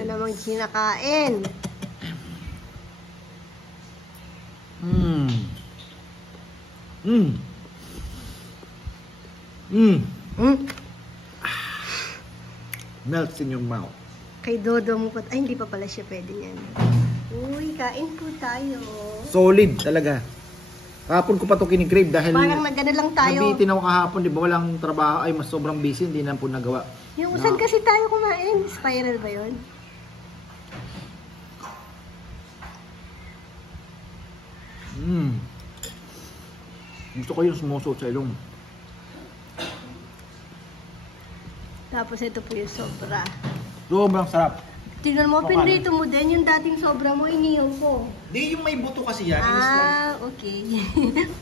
na namang kinakain. Melts in your mouth. Kay Dodo mo pa. Ay, hindi pa pala siya pwede niyan. Uy, kain po tayo. Solid talaga. Kahapon ko pa ito kinikrave dahil parang nagana lang tayo. nabitin ako kahapon, di ba? Walang trabaho. Ay, mas sobrang busy. Hindi na po nagawa. Yung saan kasi tayo kumain? Spiral ba yun? Gusto ko yung sumusot sa ilong. Tapos ito po yung sobra. Sobrang sarap. Tingnan mo, pinrito mo din yung dating sobra mo, iniyaw ko. Di, yung may buto kasi yan. Ah, okay.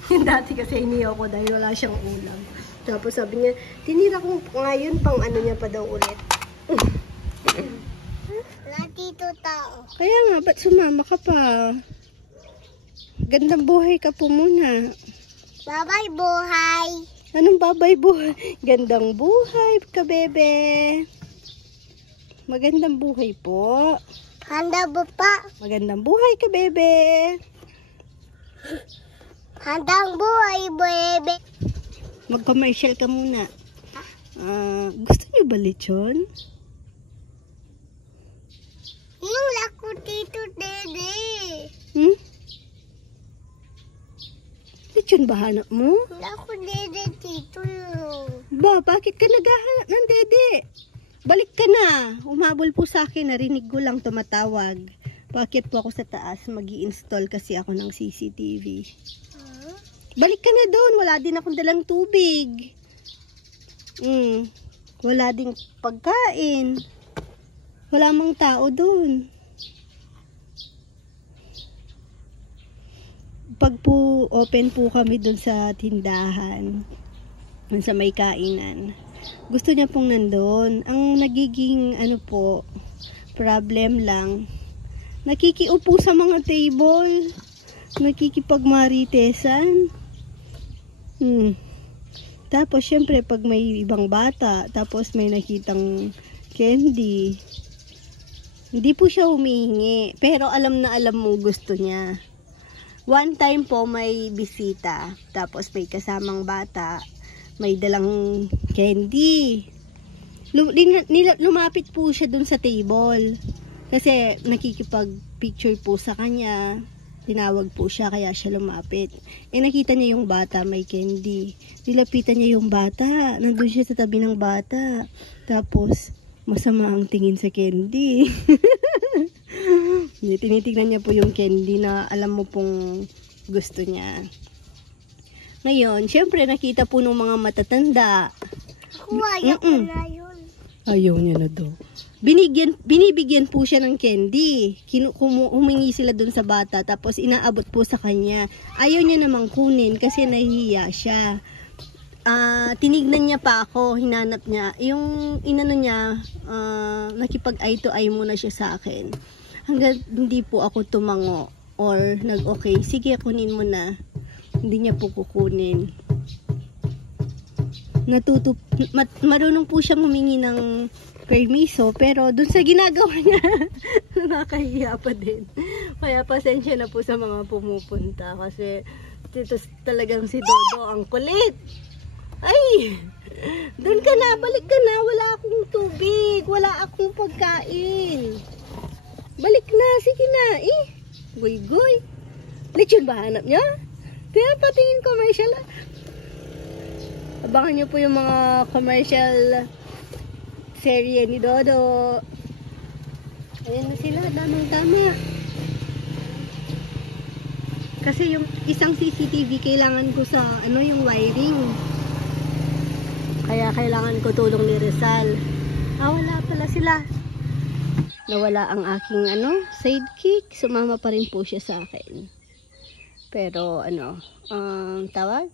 Yung dati kasi iniyaw ko dahil wala siyang ulam. Tapos sabi niya, tinira ko ngayon pang ano niya pa daw ulit. Natito tao. Kaya nga, ba't sumama ka pa? Gandang buhay ka po muna. Bye-bye, buhay. Anong babay buhay? Gandang buhay ka, bebe. Magandang buhay po. Handa mo pa. Magandang buhay ka, bebe. Handang buhay, bebe. Mag-commercial ka muna. Gusto niyo ba lechon? Yung lako tito, dede. Lechon ba hanap mo? Lako dede, tito. Ba, bakit ka naghahanap ng dede? Balik ka na. Umabol po sa akin. Narinig ko lang tumatawag. Bakit po ako sa taas? Mag-i-install kasi ako ng CCTV. Balik ka na doon. Wala din akong dalang tubig. Wala ding pagkain. Wala mang tao doon. Pag po open po kami doon sa tindahan, doon sa may kainan, gusto niya pong nandun. Ang nagiging problem lang, nakikiupo sa mga table, nakikipagmaritesan. Tapos syempre pag may ibang bata, tapos may nakitang candy, hindi po siya humihingi, pero alam na alam mo gusto niya. One time po may bisita, tapos may kasamang bata, may dalang candy. Lumapit po siya dun sa table. Kasi nakikipag-picture po sa kanya. Tinawag po siya, kaya siya lumapit. Nakita niya yung bata, may candy. Nilapitan niya yung bata. Nandun siya sa tabi ng bata. Tapos, masama ang tingin sa candy. Tinitignan niya po yung candy na alam mo pong gusto niya. Ngayon, syempre nakita po ng mga matatanda. Ayaw ko na yun. Ayaw niya na daw. Binibigyan po siya ng candy. Humingi sila dun sa bata, tapos inaabot po sa kanya. Ayaw niya namang kunin kasi nahihiya siya. Tinignan niya pa ako, hinanap niya. Yung inano niya, nakipag eye to eye muna siya sa akin. Hanggang hindi po ako tumango or nag-okay, sige kunin mo na. Hindi niya po kukunin. Marunong po siyang humingi ng permiso, pero dun sa ginagawa niya, nakakahiya pa din. Kaya pasensya na po sa mga pumupunta kasi dito talagang si Dodo ang kulit. Ay! Dun ka na, balik ka na, wala akong tubig, wala akong pagkain. Balik na, sige na, Goy-goy. Lechon ba hanap niya? Kaya patingin commercial. Abangan niyo po yung mga commercial serye ni Dodo. Ayan na sila, tamang-tama. Kasi yung isang CCTV kailangan ko sa yung wiring. Kaya kailangan ko tulong ni Rizal. Wala pala sila. Nawala ang aking sidekick. Sumama pa rin po siya sa akin. Pero tawag?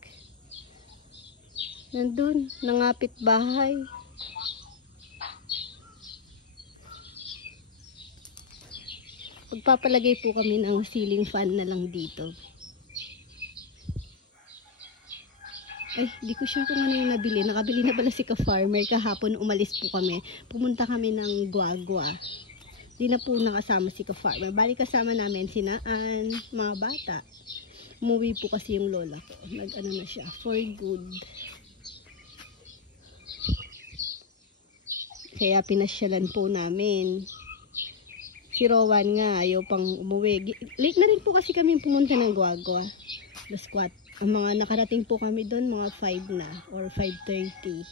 Nandun, nangapit bahay. Pagpapalagay po kami ng ceiling fan na lang dito. Ay, di ko sure kung ano yung nabili. Nakabili na pala si ka-farmer. Kahapon umalis po kami. Pumunta kami ng Guagua. Di na po nakasama si ka-farmer. Bali kasama namin sinaan, mga bata. Umuwi po kasi yung lola ko. Nag-ano na siya, for good. Kaya pinasyalan po namin. Si Rowan nga, ayaw pang umuwi. Late na rin po kasi kami pumunta ng Guagua. Los 4. Ang mga nakarating po kami doon, mga 5 na, or 5:30.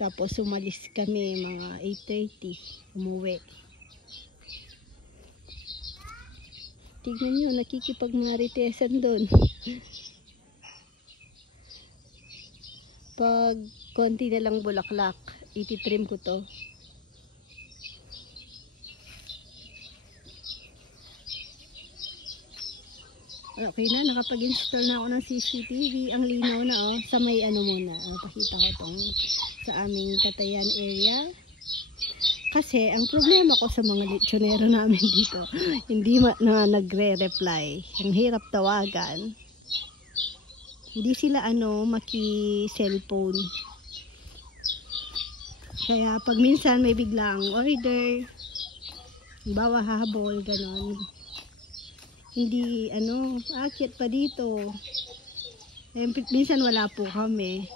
Tapos umalis kami, mga 8:30. Umuwi. Tignan nyo, nakikipagmaritesan doon. Pag konti na lang bulaklak, ititrim ko to. Okay na, nakapag-install na ako ng CCTV. Ang linaw na, oh. Sa may ano muna. Pakita ko tong sa aming Catayan area. Kasi, ang problema ko sa mga lechonero namin dito, hindi na nagre-reply. Ang hirap tawagan. Hindi sila, maki-cellphone. Kaya, pag minsan may biglang order, bawa habol, ganon. Hindi, akyat pa dito. Minsan wala po kami.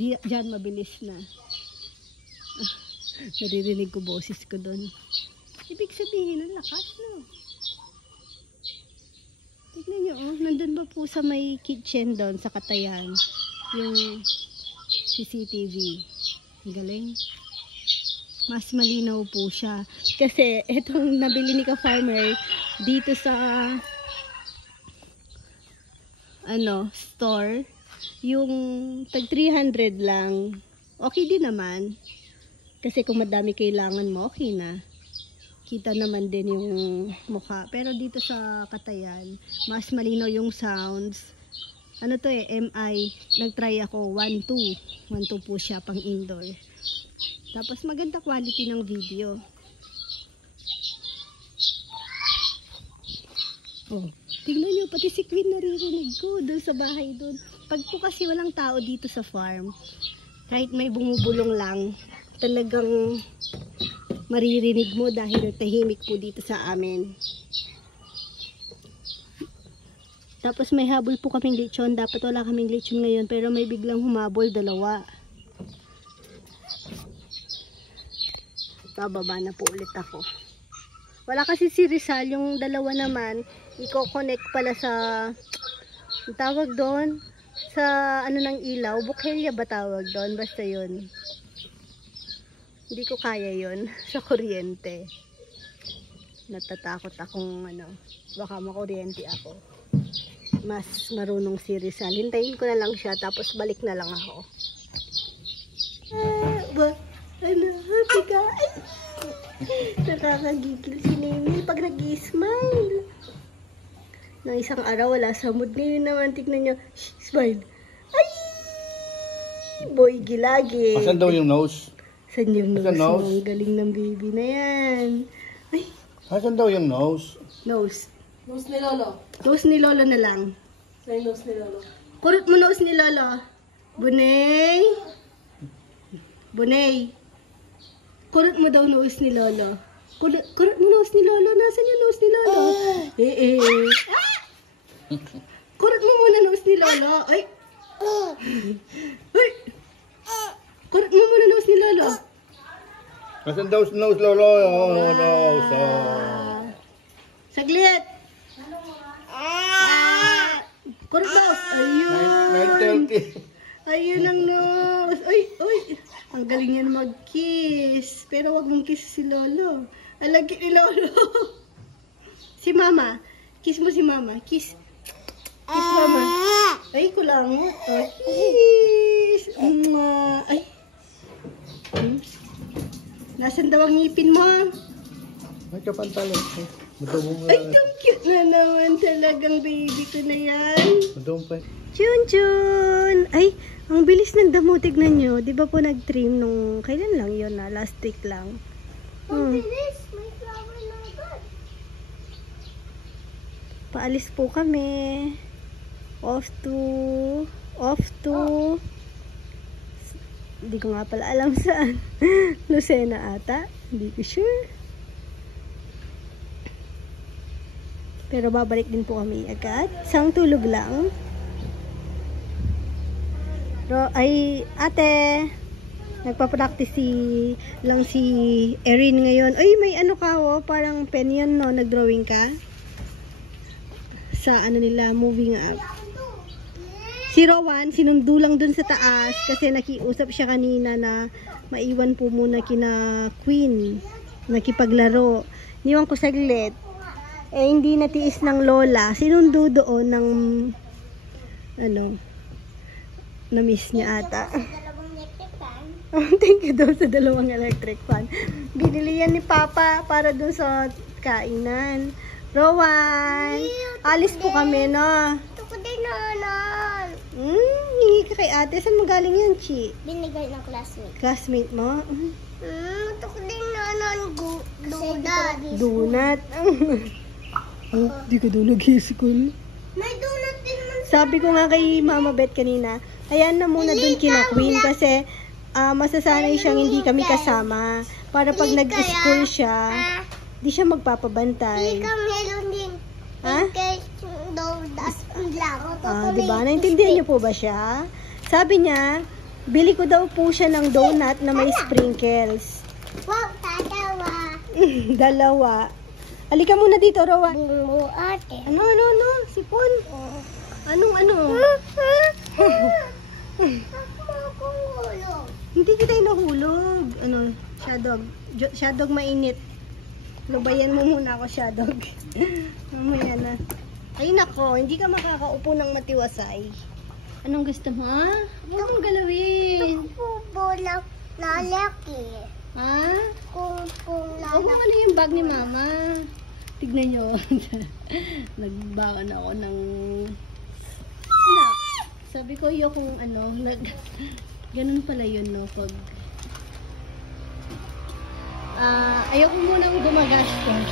Diyan mabilis na. Naririnig ko boses ko doon. Ibig sabihin, ang lakas, no? Tignan nyo, nandun ba po sa may kitchen doon, sa Catayan, yung CCTV. Galing. Mas malinaw po siya. Kasi itong nabili ni ka-farmer dito sa store, yung tag 300 lang, okay din naman. Kasi kung madami kailangan mo, okay na. Kita naman din yung mukha. Pero dito sa Catayan, mas malinaw yung sounds. Ano to MI, nagtry ako 1.2. 1.2 po siya pang indoor. Tapos maganda quality ng video. Oh, tignan nyo, pati si Queen naririnig ko doon sa bahay doon. Pag po kasi walang tao dito sa farm, kahit may bumubulong lang, talagang maririnig mo dahil tahimik po dito sa amin. Tapos may habol po kaming lechon. Dapat wala kaming lechon ngayon, pero may biglang humabol, 2. Bababa na po ulit ako. Wala kasi si Rizal, yung 2 naman, i-connect pala sa, ang tawag doon, sa ng ilaw, bukhelya ba tawag doon? Basta yun. Hindi ko kaya yun, sa kuryente. Natatakot akong baka makuryente ako. Mas marunong si Rizal. Hintayin ko na lang siya, tapos balik na lang ako. Happy ka. Ay! Nakakagigil si Nemi pag nag-i-smile. Nang isang araw wala sa mood. Ngayon naman, tignan nyo. Shh, smile. Ay! Boy, gilagi. Asan daw yung nose? Saan yung nose? Nose? Ang galing ng baby na yan. Ay! Asan daw yung nose? Nose. Nose ni Lolo. Nose ni Lolo na lang. Say nose ni Lolo. Kurot mo nose ni Lolo. Bunay! Bunay! Kurot mo daw nose ni Lolo. Kurot mo nose ni Lolo. Nasaan yung nose ni Lolo? Kurot mo muna nose ni Lolo. Ay! Ay! Kurot mo muna nose ni Lolo. Asan daw nose, Lolo? Nose. Saglit! Kurot nose. Ayun! 9:30. Ayun ang nose. Ay! Ay! Ang galing yan mag-kiss. Pero wag mong kiss si Lolo. Alagi ni Lolo. Si Mama. Kiss mo si Mama. Kiss. Kiss Mama. Ay, kulangot. Oh, kiss. Ay. Nasaan daw ang ngipin mo? Ay, kapantalo. Matubong mo Ay, lang. too cute na naman talagang baby ko na yan. Matubong pa. Chun-chun! Ay, ang bilis ng damo. Tignan nyo. Di ba po nag-trim nung, kailan lang yun last week lang. Ang bilis, may flower na agad. Paalis po kami. Off to Hindi ko nga pala alam saan. Lucena ata. Hindi ko sure. Pero babalik din po kami agad. Isang tulog lang. Ay, ate, nagpa-practice lang si Erin ngayon. Ay, may ano ka, oh, parang pen yan, no? Nag-drawing ka? Sa ano nila, moving up. Si Rowan, sinundo lang dun sa taas kasi nakiusap siya kanina na maiwan po muna kina Queen. Nakipaglaro. Niwan ko saglit. Eh, hindi natiis ng lola. Sinundo doon ng ano, na-miss niya ata. Dalawang electric fan. Thank you daw sa 2 electric fan. Binili yan ni Papa para doon sa kainan. Rowan, alis po kami, no? Ito ko din nanan. Hingi ka kay ate. Saan mo galing yan, Chi? Binigay ng classmate. Classmate mo? Ito ko din nanan. Donut. Donut. Oh, di ka doon nag-school. May donut din man. Sabi ko nga kay Mama Beth kanina, ayan na muna doon kina Queen kasi masasanay siyang hindi kami kasama. Para pag nag-school siya, di siya magpapabantay. Ika meron din. Ha? Cake donut lang. Diba? Naintindihan niyo po ba siya? Sabi niya, bili ko daw po siya ng donut na may sprinkles. Wow, tatawa. 2. Halika muna dito, Rowan. Bungo ate. Ano? Sipon? Anong ano? Akong hulog. Hindi kita nahulog. Ano? Shadog mainit. Lubayan mo muna ako, Shadog. Mamaya na. Ay nako, hindi ka makakaupo ng matiwasay. Anong gusto mo, ha? Huwag mong galawin. Bola lalaki. Ha? Kung Huwag mo ano yung bag ni Mama. Tignan nyo. Nagbaon ako ng snack. Sabi ko yung ano, ganun pala yun, no? Pag ayoko munang gumagastos.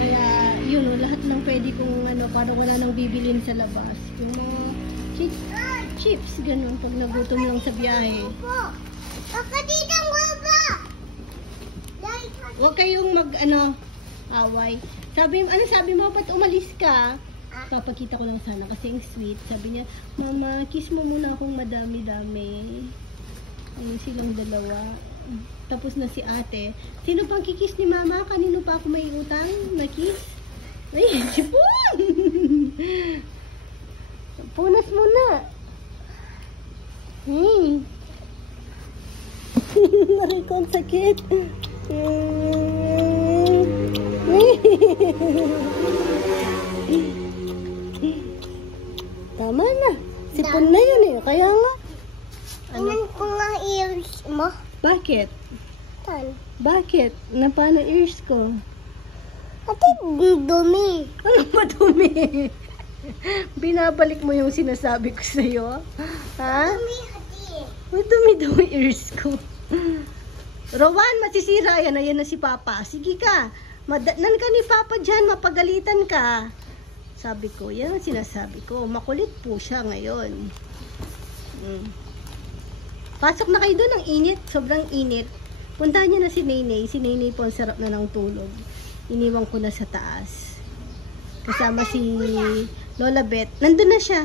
Kaya yun, no, lahat ng pwede kong ano, parang wala nang bibilin sa labas. Yung mga chips, ganun, pag nagutom lang sa biyahe. Kakaditang baba. Huwag kayong away. Sabi mo, ba't umalis ka? Papakita ko lang sana kasi yung sweet. Sabi niya, Mama, kiss mo muna akong madami-dami. Ayun silang 2. Tapos na si ate. Sino pang kikis ni Mama? Kanino pa ako may utang? Na-kiss? Ay, sipon! Punas muna. Naray ko ang sakit. Tama na. Sipon na yun eh. Kaya nga. Ano ko nga ears mo? Bakit? Tan. Bakit? Napano ears ko? Ate, dumi. Ano ba dumi? Binabalik mo yung sinasabi ko sa'yo? Ha? Dumi, ate. May dumi daw yung ears ko. Rowan, masisira yan. Ayan na si Papa. Sige ka. Madatnan ka ni Papa dyan. Mapagalitan ka. Sabi ko, yan ang sinasabi ko. Makulit po siya ngayon. Pasok na kayo doon. Ang init. Sobrang init. Puntahan niyo na si Naynay. Si Naynay po ang sarap na ng tulog. Iniwan ko na sa taas. Kasama si Lola Beth. Nandun na siya.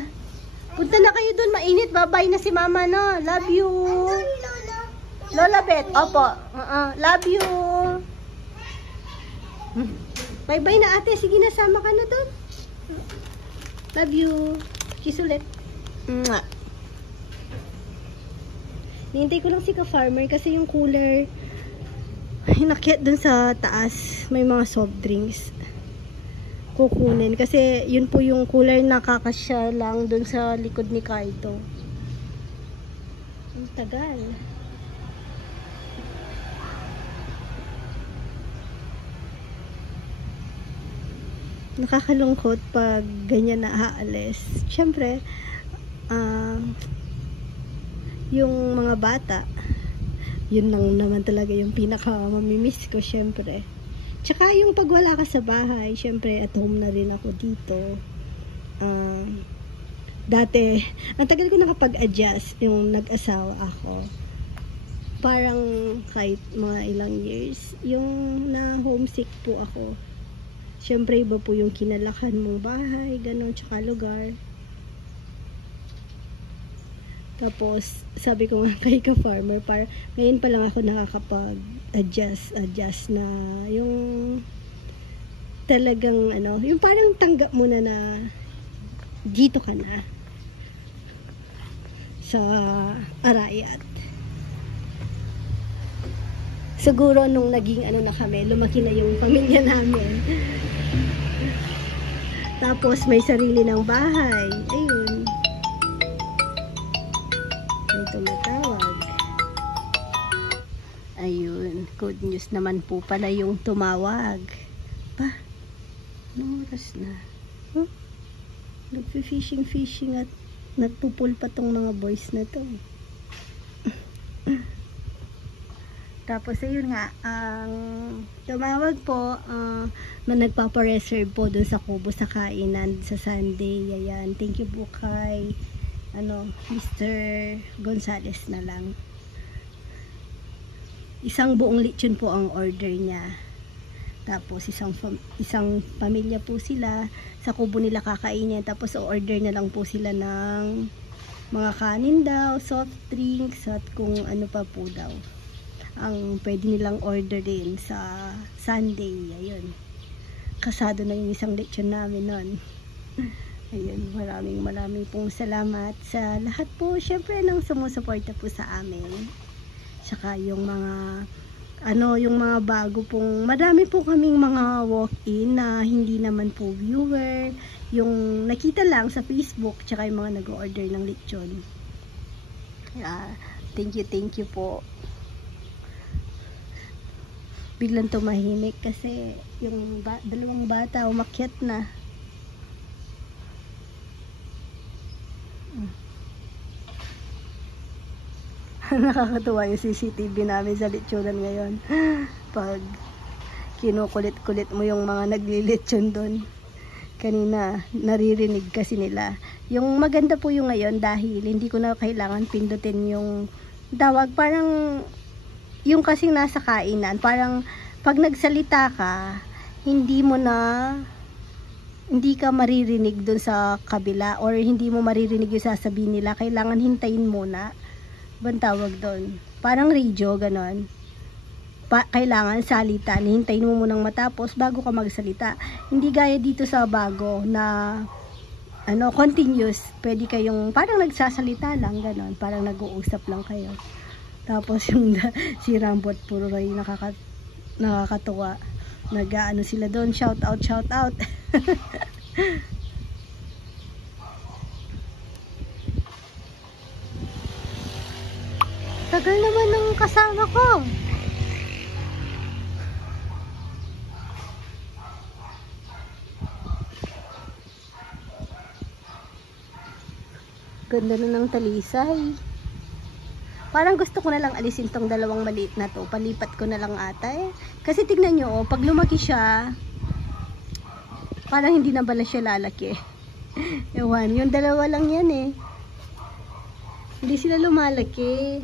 Punta na kayo doon. Mainit. Bye-bye na si Mama, no? Love you. Lola Beth. Opo. Love you. Bye-bye na ate. Sige na, sama ka na doon. Love you. Kiss ulit. Mwah. Nihintay ko lang si Ka-Farmer kasi yung cooler hinakyat dun sa taas. May mga soft drinks. Kukunin. Kasi yun po yung cooler na kakasya lang dun sa likod ni Cardo. Ang tagal. Nakakalungkot pag ganyan na aalis. Siyempre, yung mga bata, yun lang naman talaga yung pinaka mamimiss ko, siyempre. Tsaka yung pag wala ka sa bahay, siyempre at home na rin ako dito. dati, ang tagal ko nakapag-adjust yung nag-asawa ako. Parang kahit mga ilang years, yung na homesick po ako. Siyempre iba po yung kinalakan mong bahay, ganon, tsaka lugar. Tapos, sabi ko nga kay ka-farmer, ngayon pa lang ako nakakapag-adjust na yung talagang yung parang tanggap mo na dito ka na sa Arayat. Siguro nung naging na kami, lumaki na yung pamilya namin. Tapos may sarili ng bahay. Ayun. May tumatawag. Ayun. Good news naman po pala yung tumawag. Pa? Anong oras na? Huh? Nagfi-fishing at nagpupul pa tong mga boys na to. Tapos ayun nga, ang tumawag po, nagpapa-reserve po dun sa kubo sa kainan sa Sunday. Ayan, thank you po kay Mr. Gonzales na lang. Isang buong lechon po ang order niya. Tapos isang pamilya po sila, sa kubo nila kakainin. Tapos order na lang po sila ng mga kanin daw, soft drinks, at kung ano pa po daw ang pwede nilang order din sa Sunday. Ayun, kasado na yung isang lechon namin nun. Ayun, maraming pong salamat sa lahat po, syempre, ng sumusuporta po sa amin. Saka yung mga yung mga bago pong, marami po kaming mga walk-in na hindi naman po viewer, yung nakita lang sa Facebook, tsaka yung mga nag-order ng lechon. Thank you po. Biglang tumahimik kasi yung dalawang bata umakyat na. Nakakatuwa yung CCTV namin sa lechonan ngayon. Pag kinukulit-kulit mo yung mga naglilechon doon. Kanina, naririnig kasi nila. Yung maganda po yung ngayon dahil hindi ko na kailangan pindutin yung tawag. Parang yung kasing nasa kainan, parang pag nagsalita ka, hindi ka maririnig dun sa kabila, or hindi mo maririnig yung sasabihin nila. Kailangan hintayin muna. Bang tawag doon? Parang radio, ganon. Kailangan salita, hintayin mo munang matapos bago ka magsalita. Hindi gaya dito sa bago na continuous. Pwede kayong parang nagsasalita lang, ganon. Parang nag-uusap lang kayo. Tapos yung si Rambot puro ray nakakatuwa. Nag-aano sila doon, shout out. Tagal naman ng kasama ko. Ganda na ng talisay. Parang gusto ko na lang alisin tong dalawang maliit na to. Palipat ko na lang ata eh. Kasi tignan nyo, pag lumaki siya, parang hindi na bala siya lalaki. Ewan, yung dalawa lang yan eh. Hindi sila lumalaki.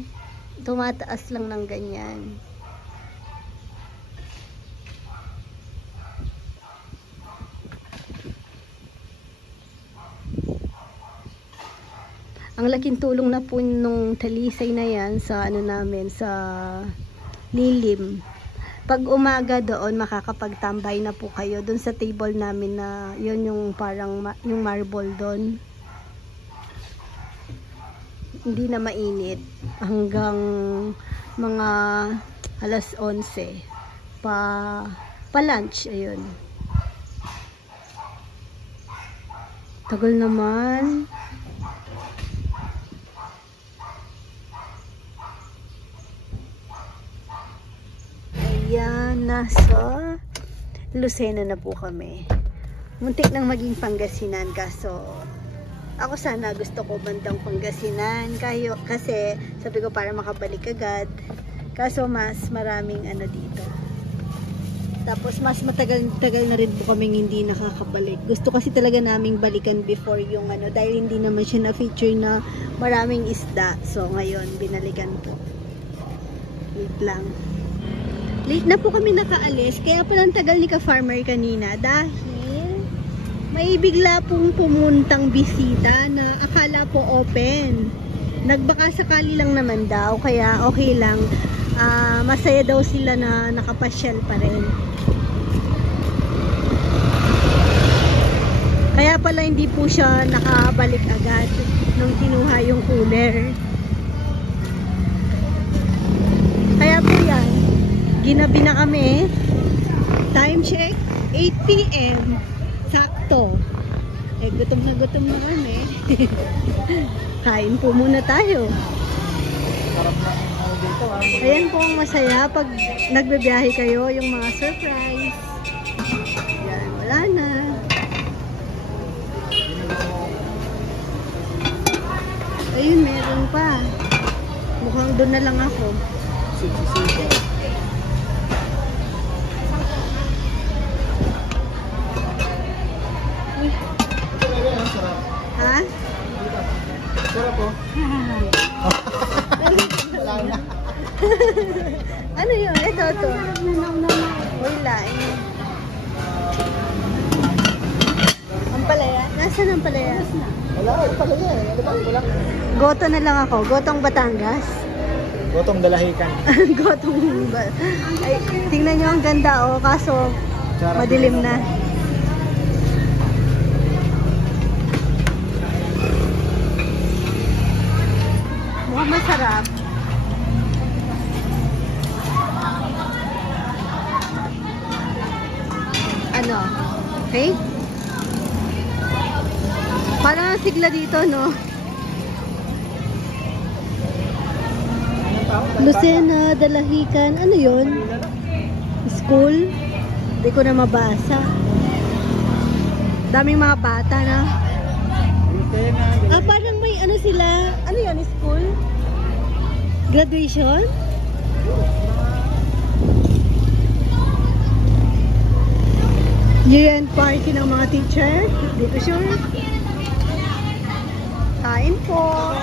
Tumataas lang ng ganyan. Ang laking tulong na po nung talisay na yan sa namin, sa lilim. Pag umaga doon, makakapagtambay na po kayo doon sa table namin na yun yung parang yung marble doon. Hindi na mainit hanggang mga alas 11 pa lunch. Ayun, tagal naman. Ayan, nasa Lucena na po kami. Muntik nang maging Pangasinan, kaso ako sana gusto ko bandang Pangasinan kasi sabi ko para makabalik agad, kaso mas maraming dito. Tapos mas matagal na rin po kaming hindi nakakabalik. Gusto kasi talaga naming balikan before yung ano, dahil hindi naman siya na-feature na maraming isda. So ngayon, binalikan po. Wait lang. Late na po kami nakaalis, kaya palang tagal ni ka-farmer kanina dahil may bigla pong pumuntang bisita na akala po open. Nagbaka sakali lang naman daw, kaya okay lang. Masaya daw sila na nakapasyal pa rin. Kaya pala hindi po siya nakabalik agad nung kinuha yung cooler. Kaya po yan, ginabi na kami. Time check, 8 PM. Sakto. Gutom na kami. Kain po muna tayo. Sarap na dito. Ayan po ang masaya pag nagbebiyahe kayo, yung mga surprise. Yan, wala na. Ayun, meron pa. Mukhang doon na lang ako. Ha? Sarap po. Wala na. Ano yun? Ito. Wala. Ang palaya? Nasaan ang palaya? Wala, pala niya. Wala. Goto na lang ako. Gotong Batangas. Gotong dalahikan. Gotong ay, tingnan nyo ang ganda kaso madilim na. Mukhang masarap. Ano? Okay? Parang ang sigla dito, no? Lucena, Dalahican, ano yun? School? Hindi ko na mabasa. Daming mga bata na. Parang may ano sila. Ano yun? School? Graduation? Year-end party ng mga teacher. Hindi ko sure. Kain po.